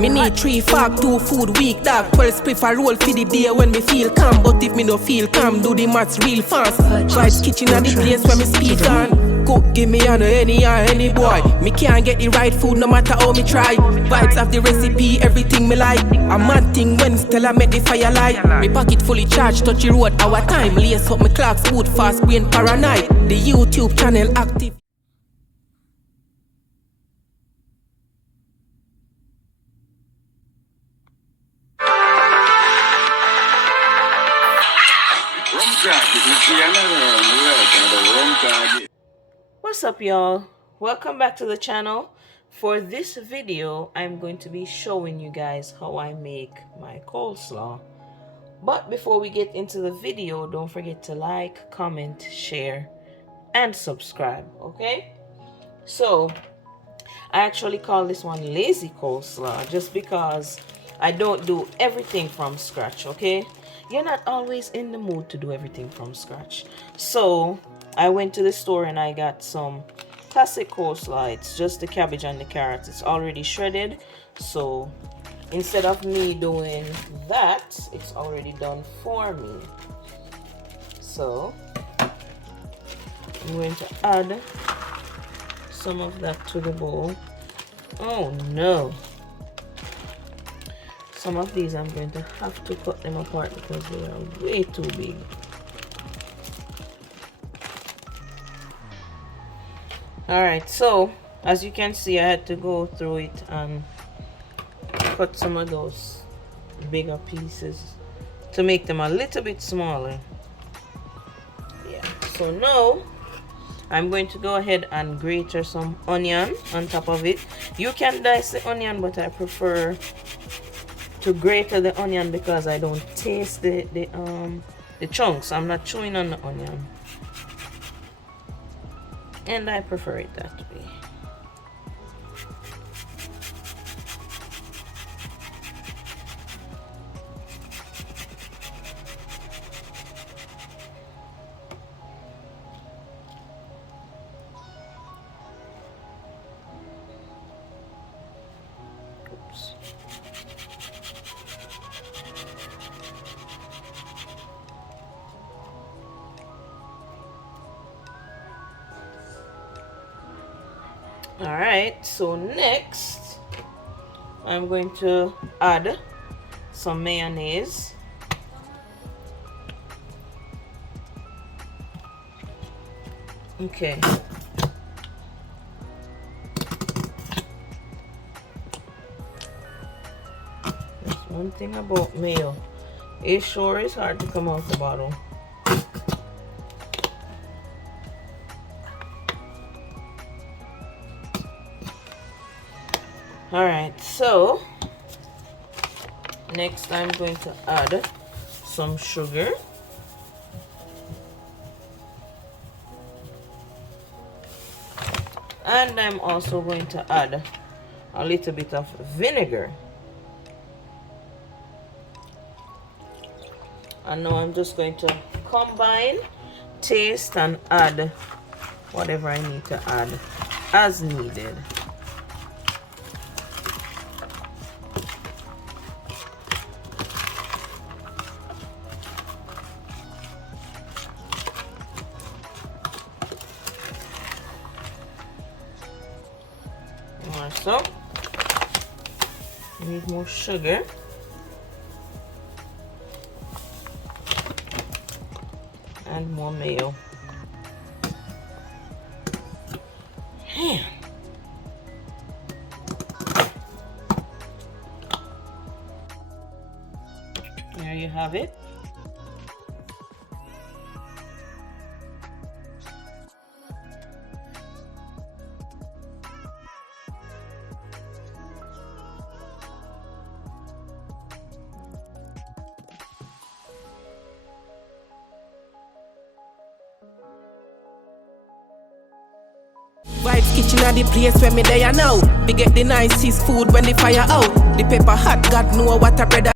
Me need 3 fork, 2 food week, dog. 12 spliff a roll for the day when me feel calm. But if me no feel calm, do the maths real fast. Vibes kitchen at the place where me speed on. Cook, give me on any boy. Me can't get the right food no matter how me try. Vibes have the recipe, everything me like. A mad thing when Stella make the fire light. Me pocket fully charged, touch the road, our time. Lace up me clocks, food fast, brain paranoid. The YouTube channel active. What's up, y'all? Welcome back to the channel. For this video, I'm going to be showing you guys how I make my coleslaw. But before we get into the video, don't forget to like, comment, share, and subscribe, okay? So, I actually call this one lazy coleslaw just because I don't do everything from scratch, okay? You're not always in the mood to do everything from scratch. So, I went to the store and I got some classic coleslaw. It's just the cabbage and the carrots. It's already shredded. So, instead of me doing that, it's already done for me. So, I'm going to add some of that to the bowl. Oh no! Some of these I'm going to have to cut them apart because they are way too big. Alright, so as you can see, I had to go through it and cut some of those bigger pieces to make them a little bit smaller. Yeah, so now I'm going to go ahead and grate some onion on top of it. You can dice the onion, but I prefer to grate the onion because I don't taste the chunks. I'm not chewing on the onion, and I prefer it that way. Oops. Alright, so next I'm going to add some mayonnaise. Okay. There's one thing about mayo. It sure is hard to come out the bottle. Alright, so next I'm going to add some sugar. And I'm also going to add a little bit of vinegar. And now I'm just going to combine, taste, and add whatever I need to add as needed. So, I need more sugar. And more mayo. Man. There you have it. Vibes kitchen at the place where me there now. We get the nicest food when the fire out. The pepper hot, God know what a bread.